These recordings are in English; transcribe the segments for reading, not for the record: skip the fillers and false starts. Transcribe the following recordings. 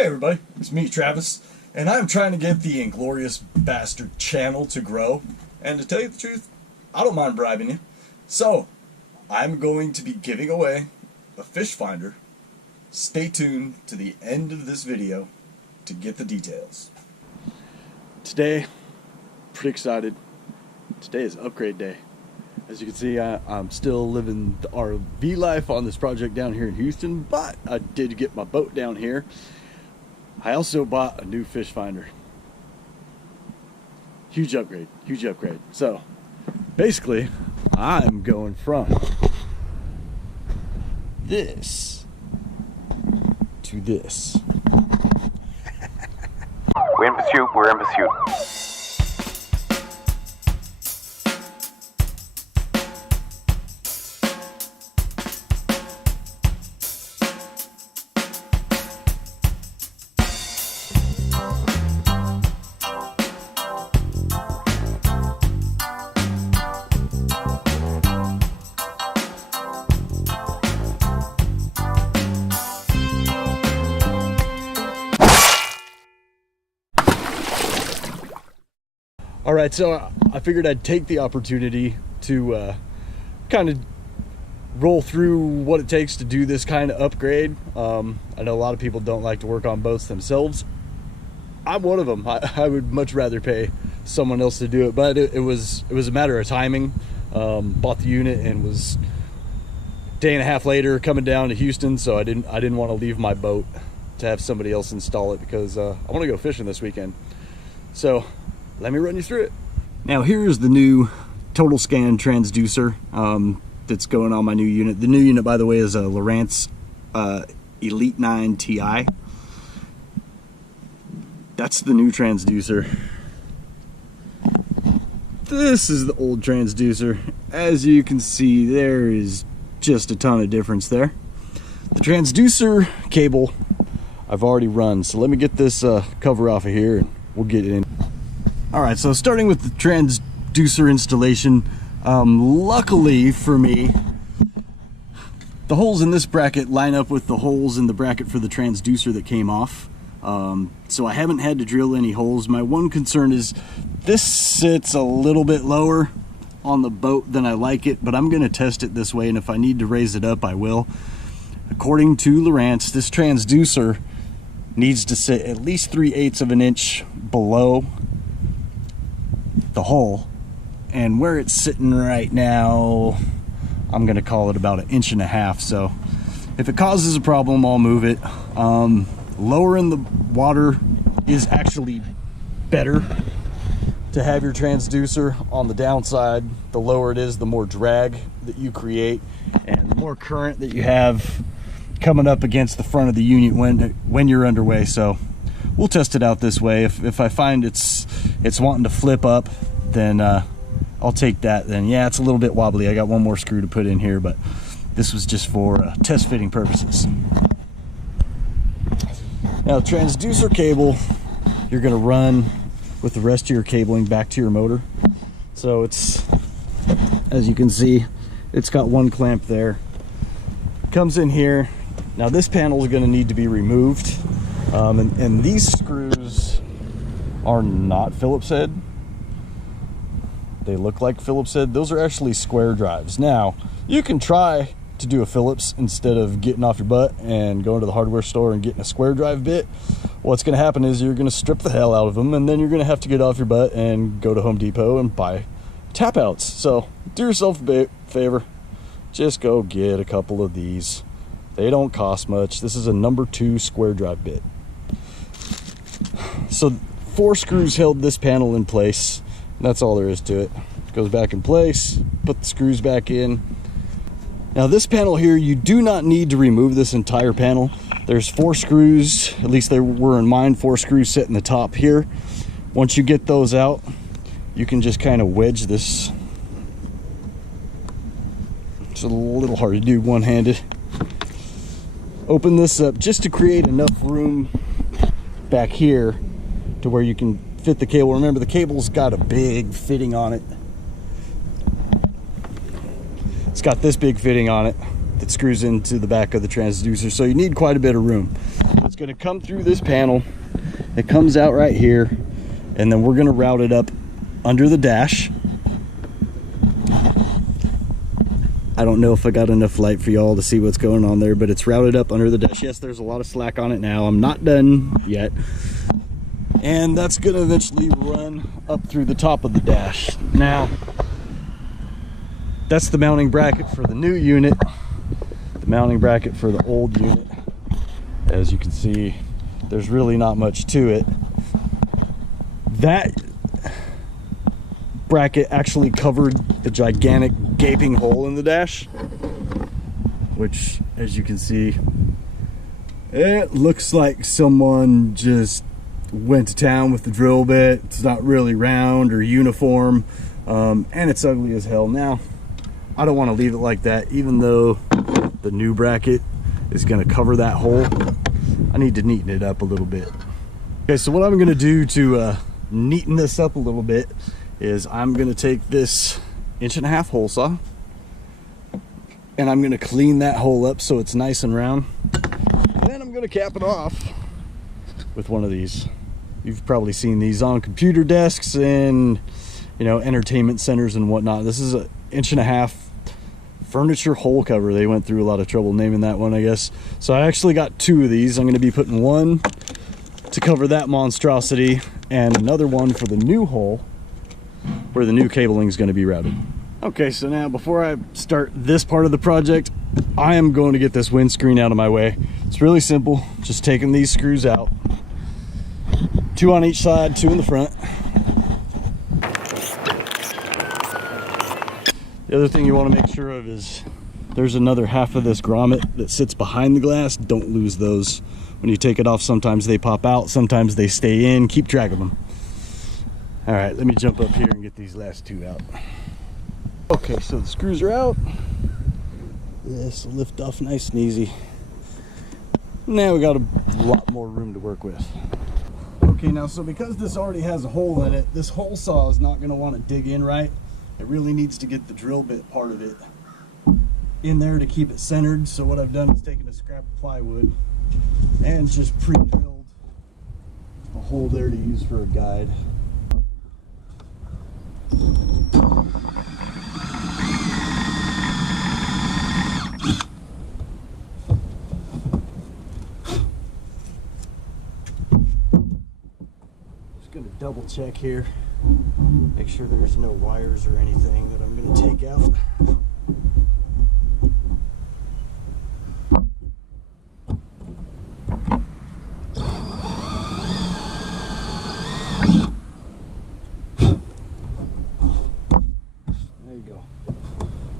Hey everybody, it's me, Travis, and I'm trying to get the Inglorious Bass-ter channel to grow, and to tell you the truth, I don't mind bribing you. So, I'm going to be giving away a fish finder. Stay tuned to the end of this video to get the details. Today, pretty excited. Today is upgrade day. As you can see, I'm still living the RV life on this project down here in Houston, but I did get my boat down here. I also bought a new fish finder. Huge upgrade, huge upgrade. So, basically, I'm going from this to this. We're in pursuit, we're in pursuit. All right, so I figured I'd take the opportunity to kind of roll through what it takes to do this kind of upgrade. I know a lot of people don't like to work on boats themselves. I'm one of them. I would much rather pay someone else to do it, but it was a matter of timing. Bought the unit and was a day and a half later coming down to Houston, so I didn't want to leave my boat to have somebody else install it because I want to go fishing this weekend. So let me run you through it. Now here's the new total scan transducer that's going on my new unit. The new unit, by the way, is a Lowrance Elite 9 Ti. That's the new transducer. This is the old transducer. As you can see, there is just a ton of difference there. The transducer cable I've already run, so let me get this cover off of here and we'll get it in. All right, so starting with the transducer installation, luckily for me, the holes in this bracket line up with the holes in the bracket for the transducer that came off. So I haven't had to drill any holes. My one concern is this sits a little bit lower on the boat than I like it, but I'm gonna test it this way, and if I need to raise it up, I will. According to Lowrance, this transducer needs to sit at least 3/8 of an inch below the hole, and where it's sitting right now, I'm gonna call it about 1.5 inches. So if it causes a problem, I'll move it. Lowering the water is actually better to have your transducer. On the downside, the lower it is, the more drag that you create and the more current that you have coming up against the front of the unit when you're underway. So we'll test it out this way. If I find it's wanting to flip up, then I'll take that. Then yeah, it's a little bit wobbly. I got one more screw to put in here, but this was just for test fitting purposes. Now, transducer cable, you're gonna run with the rest of your cabling back to your motor. So it's, as you can see, it's got one clamp there. Comes in here. Now this panel is gonna need to be removed. And these screws are not Phillips head. They look like Phillips head. Those are actually square drives. Now, you can try to do a Phillips instead of getting off your butt and going to the hardware store and getting a square drive bit. What's gonna happen is you're gonna strip the hell out of them, and then you're gonna have to get off your butt and go to Home Depot and buy tap outs. So do yourself a favor. Just go get a couple of these. They don't cost much. This is a number 2 square drive bit. So 4 screws held this panel in place. That's all there is to it. It goes back in place, put the screws back in. Now this panel here, you do not need to remove this entire panel. There's 4 screws, at least there were in mine, 4 screws set in the top here. Once you get those out, you can just kind of wedge this. It's a little hard to do one-handed. Open this up just to create enough room back here to where you can fit the cable. Remember, the cable's got a big fitting on it. It's got this big fitting on it that screws into the back of the transducer, so you need quite a bit of room. Let's going to come through this panel. It comes out right here, and then we're going to route it up under the dash. I don't know if I got enough light for y'all to see what's going on there, but it's routed up under the dash. Yes, there's a lot of slack on it now. I'm not done yet. And that's going to eventually run up through the top of the dash. Now, that's the mounting bracket for the new unit. The mounting bracket for the old unit. As you can see, there's really not much to it. That bracket actually covered the gigantic gaping hole in the dash, which, as you can see, it looks like someone just went to town with the drill bit. It's not really round or uniform, and it's ugly as hell. Now, I don't want to leave it like that, even though the new bracket is going to cover that hole. I need to neaten it up a little bit. Okay, so what I'm going to do to neaten this up a little bit is I'm going to take this 1.5-inch hole saw, and I'm going to clean that hole up so it's nice and round. And then I'm going to cap it off with one of these. You've probably seen these on computer desks and, you know, entertainment centers and whatnot. This is a 1.5-inch furniture hole cover. They went through a lot of trouble naming that one, I guess. So I actually got 2 of these. I'm going to be putting one to cover that monstrosity and another one for the new hole where the new cabling is going to be routed. Okay, so now before I start this part of the project, I am going to get this windscreen out of my way. It's really simple, just taking these screws out. 2 on each side, 2 in the front. The other thing you want to make sure of is there's another half of this grommet that sits behind the glass. Don't lose those. When you take it off, sometimes they pop out, sometimes they stay in. Keep track of them. All right, let me jump up here and get these last 2 out. Okay, so the screws are out. This will lift off nice and easy. Now we got a lot more room to work with. Okay, now so because this already has a hole in it, this hole saw is not going to want to dig in right. It really needs to get the drill bit part of it in there to keep it centered. So what I've done is taken a scrap of plywood and just pre-drilled a hole there to use for a guide. Just gonna double check here, make sure there's no wires or anything that I'm gonna take out.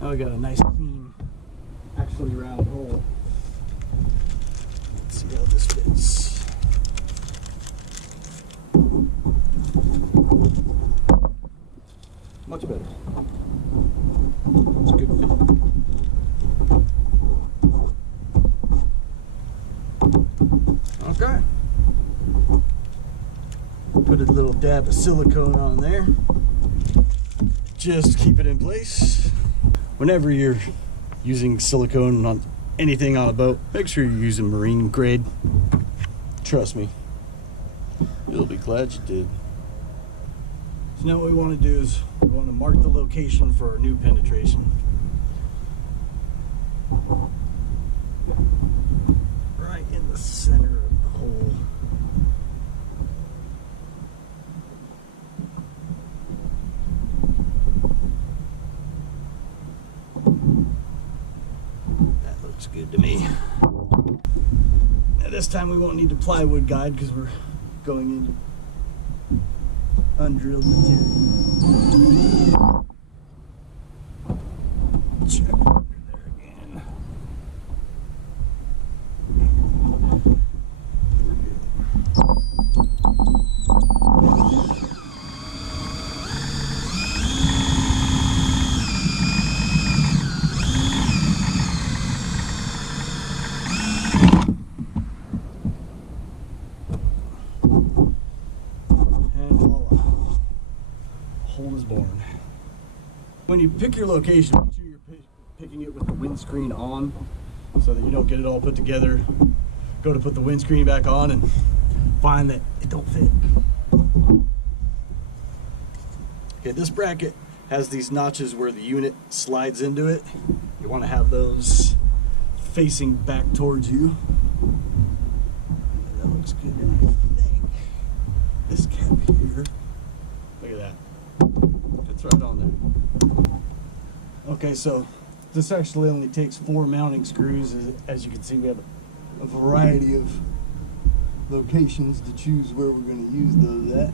Now we got a nice clean, actually round hole. Let's see how this fits. Much better. It's a good fit. Okay. Put a little dab of silicone on there. Just keep it in place. Whenever you're using silicone on anything on a boat, make sure you're using marine grade. Trust me, you'll be glad you did. So now what we want to do is we want to mark the location for our new penetration. Right in the center of the hole. Good to me. Now this time we won't need the plywood guide because we're going in undrilled material. Check under there again. When you pick your location, make sure you're picking it with the windscreen on so that you don't get it all put together go to put the windscreen back on and find that it don't fit. Okay, this bracket has these notches where the unit slides into it. You want to have those facing back towards you. That looks good. And I think this cap here, look at that. It's right on there. Okay, so this actually only takes 4 mounting screws. As you can see, we have a variety of locations to choose where we're going to use those at.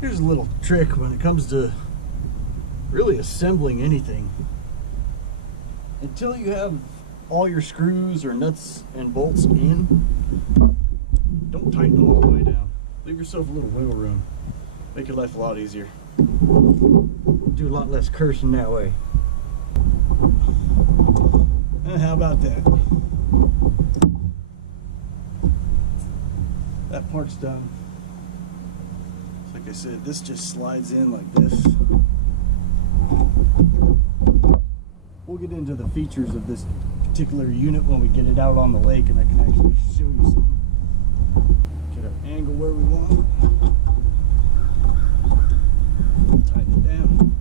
Here's a little trick when it comes to really assembling anything. Until you have all your screws or nuts and bolts in, don't tighten them all the way down. Leave yourself a little wiggle room. Make your life a lot easier. Do a lot less cursing that way. And how about that? That part's done. Like I said, this just slides in like this. We'll get into the features of this particular unit when we get it out on the lake, and I can actually show you something. Get our angle where we want. Tighten it down.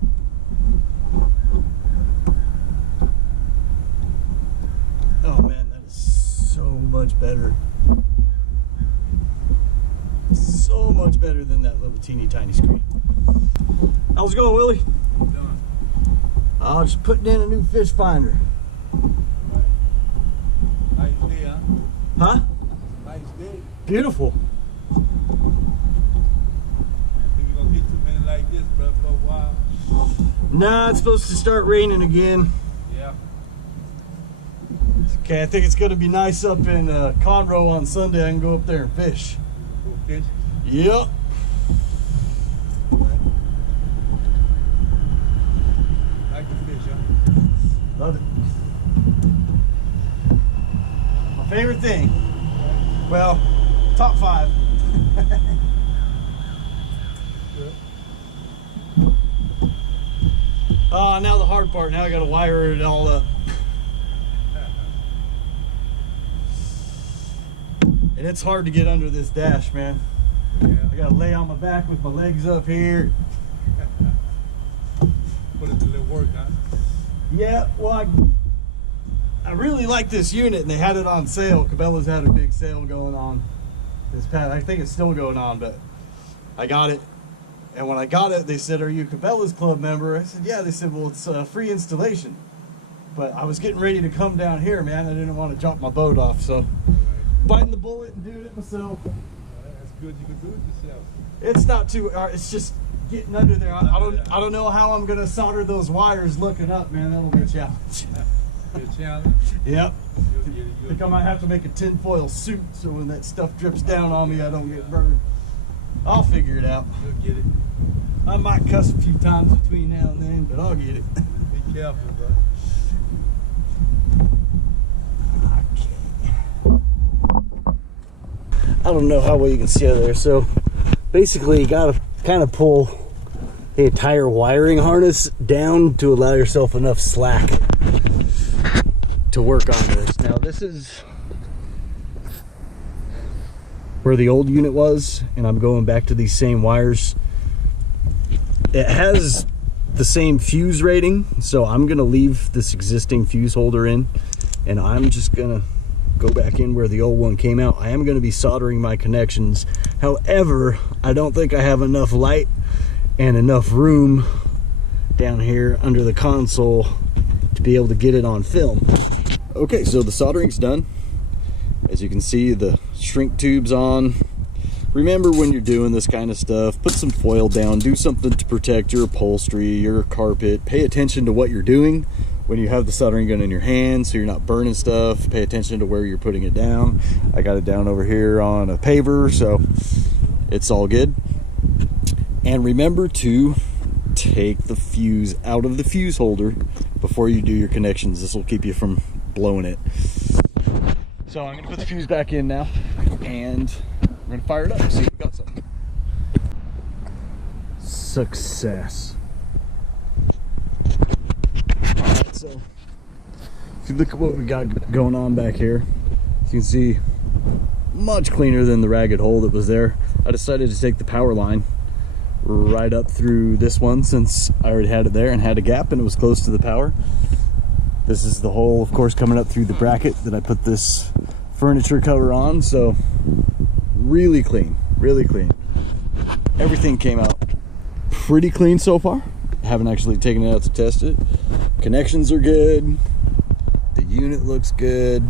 Oh man, that is so much better. So much better than that little teeny tiny screen. How's it going, Willie? Just putting in a new fish finder. Nice day, huh? Huh? Nice day. Beautiful. I think we're gonna get too many like this, bro, for a while. Nah, it's supposed to start raining again. Yeah. Okay, I think it's gonna be nice up in Conroe on Sunday. I can go up there and fish. Go fish. Yep. Like to fish, huh? Love it. My favorite thing. Well, top 5. Oh, now the hard part. Now I gotta wire it all up. And it's hard to get under this dash, man. Yeah. I gotta lay on my back with my legs up here. Put it to little work, huh? Yeah, well, I really like this unit, and they had it on sale. Cabela's had a big sale going on this past. I think it's still going on, but I got it. And when I got it, they said, "Are you a Cabela's Club member?" I said, "Yeah." They said, "Well, it's a free installation." But I was getting ready to come down here, man. I didn't want to drop my boat off, so biting the bullet and doing it myself. That's good. You can do it yourself. It's not too. It's just getting under there. I don't know how I'm gonna solder those wires looking up, man. That'll be a challenge. Be a challenge. Yep. You'll get it. I think I might have to make a tinfoil suit so when that stuff drips down on me, I don't get burned. I'll figure it out. You'll get it. I might cuss a few times between now and then, but I'll get it. Be careful, bro. I don't know how well you can see out there. So basically, you gotta kind of pull the entire wiring harness down to allow yourself enough slack to work on this. Now this is where the old unit was, and I'm going back to these same wires. It has the same fuse rating, so I'm gonna leave this existing fuse holder in, and I'm just gonna go back in where the old one came out. I am gonna be soldering my connections. However, I don't think I have enough light and enough room down here under the console to be able to get it on film. Okay, so the soldering's done. As you can see, the shrink tube's on. Remember, when you're doing this kind of stuff, put some foil down, do something to protect your upholstery, your carpet. Pay attention to what you're doing when you have the soldering gun in your hand so you're not burning stuff. Pay attention to where you're putting it down. I got it down over here on a paver, so it's all good. And remember to take the fuse out of the fuse holder before you do your connections. This will keep you from blowing it. So I'm gonna put the fuse back in now. and we're gonna fire it up, see if we got something. Success. Alright, so if you look at what we got going on back here, you can see much cleaner than the ragged hole that was there. I decided to take the power line right up through this one since I already had it there and had a gap and it was close to the power. This is the hole, of course, coming up through the bracket that I put this furniture cover on. So really clean, really clean. Everything came out pretty clean so far. I haven't actually taken it out to test it. Connections are good. The unit looks good.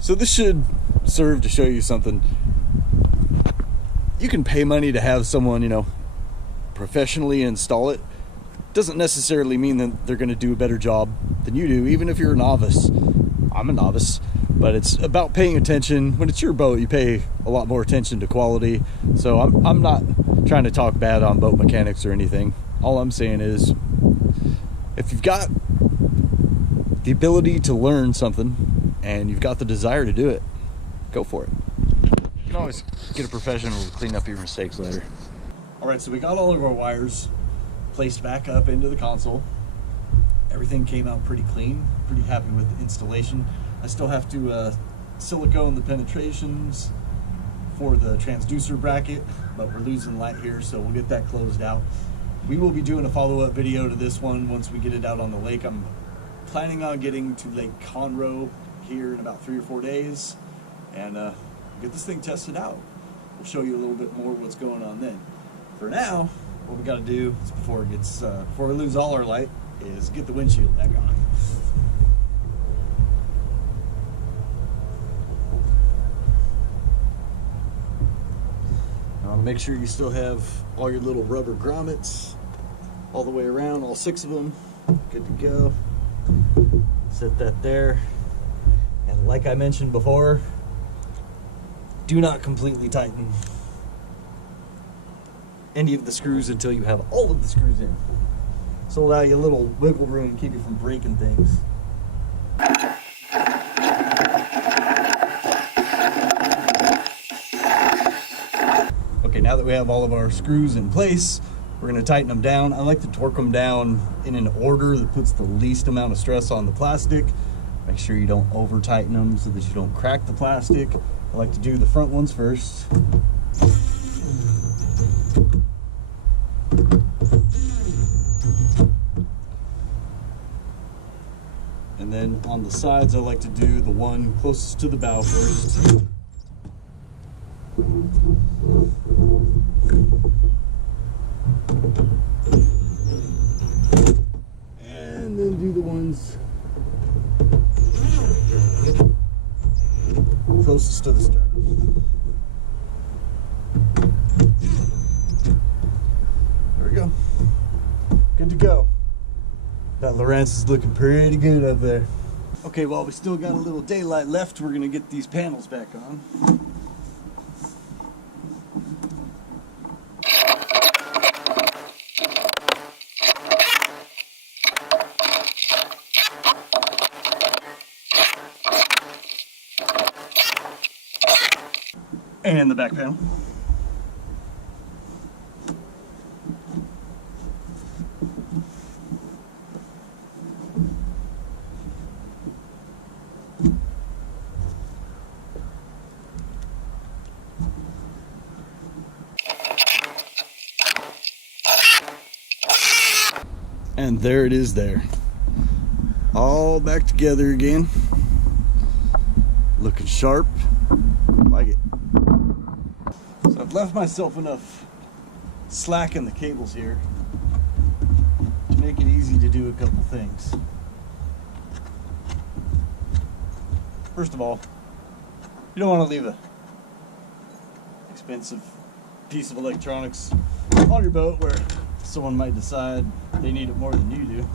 So this should serve to show you something. You can pay money to have someone, you know, professionally install it. Doesn't necessarily mean that they're going to do a better job than you do, even if you're a novice. I'm a novice, but it's about paying attention. When it's your boat, you pay a lot more attention to quality. So I'm not trying to talk bad on boat mechanics or anything. All I'm saying is, if you've got the ability to learn something and you've got the desire to do it, go for it. You can always get a professional to clean up your mistakes later. All right, so we got all of our wires placed back up into the console. Everything came out pretty clean. Pretty happy with the installation. I still have to silicone the penetrations for the transducer bracket, but we're losing light here, so we'll get that closed out. We will be doing a follow-up video to this one once we get it out on the lake. I'm planning on getting to Lake Conroe here in about 3 or 4 days and get this thing tested out. We'll show you a little bit more what's going on then. For now, what we got to do is before we lose all our light is get the windshield back on. Make sure you still have all your little rubber grommets all the way around, all 6 of them. Good to go. Set that there. And like I mentioned before, do not completely tighten any of the screws until you have all of the screws in. So allow you a little wiggle room, keep you from breaking things. Okay, now that we have all of our screws in place, we're going to tighten them down. I like to torque them down in an order that puts the least amount of stress on the plastic. Make sure you don't over tighten them so that you don't crack the plastic. I like to do the front ones first. And then on the sides, I like to do the one closest to the bow first. And then do the ones closest to the stern. There we go. Good to go. That Lowrance is looking pretty good up there. Okay, while we still got a little daylight left, we're gonna get these panels back on. And the back panel. And there it is there. All back together again. Looking sharp. Like it. So I've left myself enough slack in the cables here to make it easy to do a couple things. First of all, you don't want to leave a expensive piece of electronics on your boat where someone might decide they need it more than you do.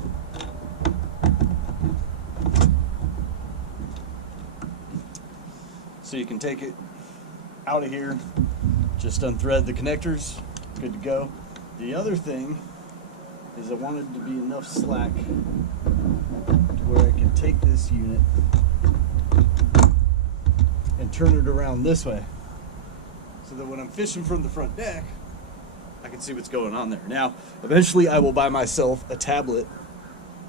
So you can take it out of here, just unthread the connectors, good to go. The other thing is I wanted to be enough slack to where I can take this unit and turn it around this way so that when I'm fishing from the front deck, I can see what's going on there. Now, eventually I will buy myself a tablet,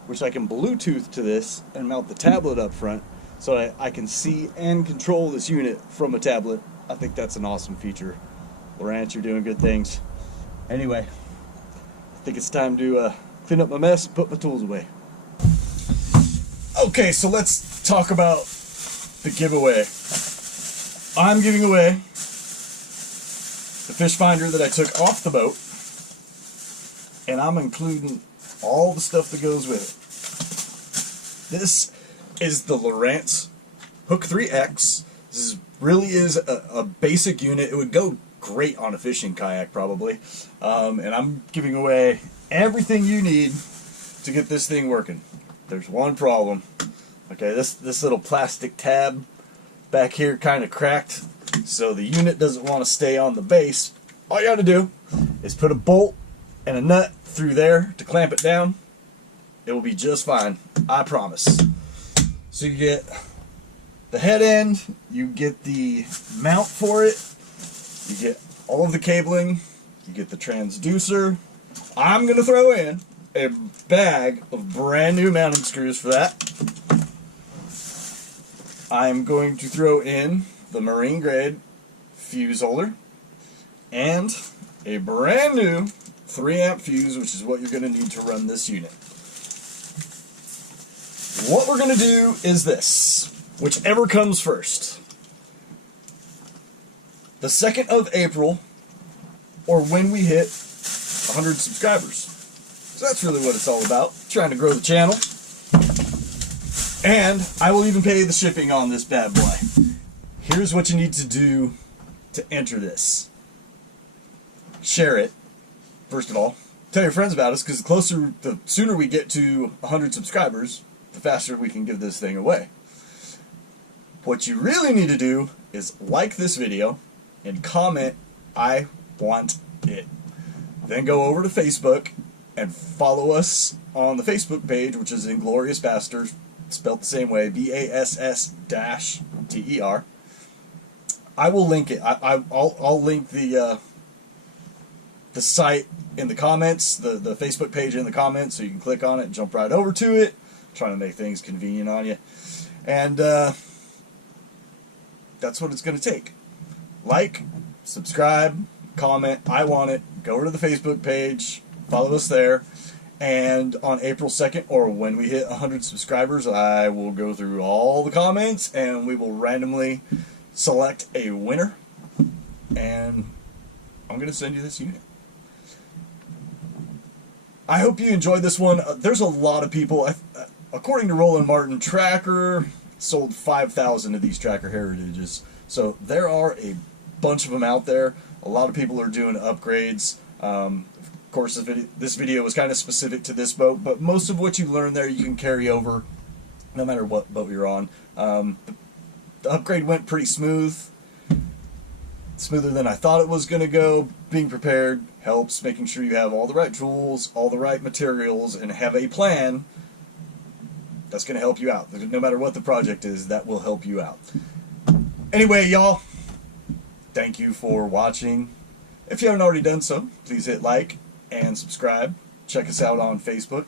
which I can Bluetooth to this and mount the tablet up front so that I can see and control this unit from a tablet. I think that's an awesome feature. Lowrance, you're doing good things. Anyway, I think it's time to clean up my mess and put my tools away. Okay, so let's talk about the giveaway. I'm giving away the fish finder that I took off the boat, and I'm including all the stuff that goes with it. This is the Lowrance Hook 3X. This really is a basic unit. It would go great on a fishing kayak probably, and I'm giving away everything you need to get this thing working. There's one problem. Okay, this little plastic tab back here kind of cracked, so the unit doesn't want to stay on the base. All you got to do is put a bolt and a nut through there to clamp it down. It will be just fine, I promise. So you get the head end, you get the mount for it, you get all of the cabling, you get the transducer. I'm going to throw in a bag of brand new mounting screws for that. I'm going to throw in the marine grade fuse holder and a brand new 3-amp fuse, which is what you're going to need to run this unit. What we're going to do is this, whichever comes first. The 2nd of April, or when we hit 100 subscribers. So that's really what it's all about, trying to grow the channel. And I will even pay the shipping on this bad boy. Here's what you need to do to enter this. Share it, first of all. Tell your friends about us, because the sooner we get to 100 subscribers, the faster we can give this thing away. What you really need to do is like this video and comment, "I want it." Then go over to Facebook and follow us on the Facebook page, which is Inglorious Bass-ter, spelled the same way, BASS-TER. I will link it. I'll link the site in the comments, the Facebook page in the comments, so you can click on it and jump right over to it. I'm trying to make things convenient on you. And that's what it's going to take. Like, subscribe, comment, I want it. Go over to the Facebook page, follow us there. And on April 2nd, or when we hit 100 subscribers, I will go through all the comments and we will randomly select a winner. And I'm going to send you this unit. I hope you enjoyed this one. There's a lot of people, according to Roland Martin, Tracker sold 5,000 of these Tracker Heritages. So there are a bunch of them out there. A lot of people are doing upgrades. Of course, this video was kind of specific to this boat, but most of what you learn there you can carry over no matter what boat you're on. The upgrade went pretty smooth. Smoother than I thought it was going to go. Being prepared helps, making sure you have all the right tools, all the right materials, and have a plan. That's going to help you out. No matter what the project is, that will help you out. Anyway, y'all, thank you for watching. If you haven't already done so, please hit like and subscribe. Check us out on Facebook.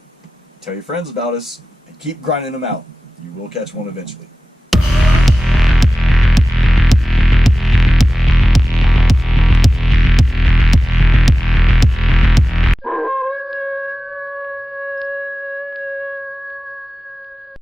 Tell your friends about us, and keep grinding them out. You will catch one eventually.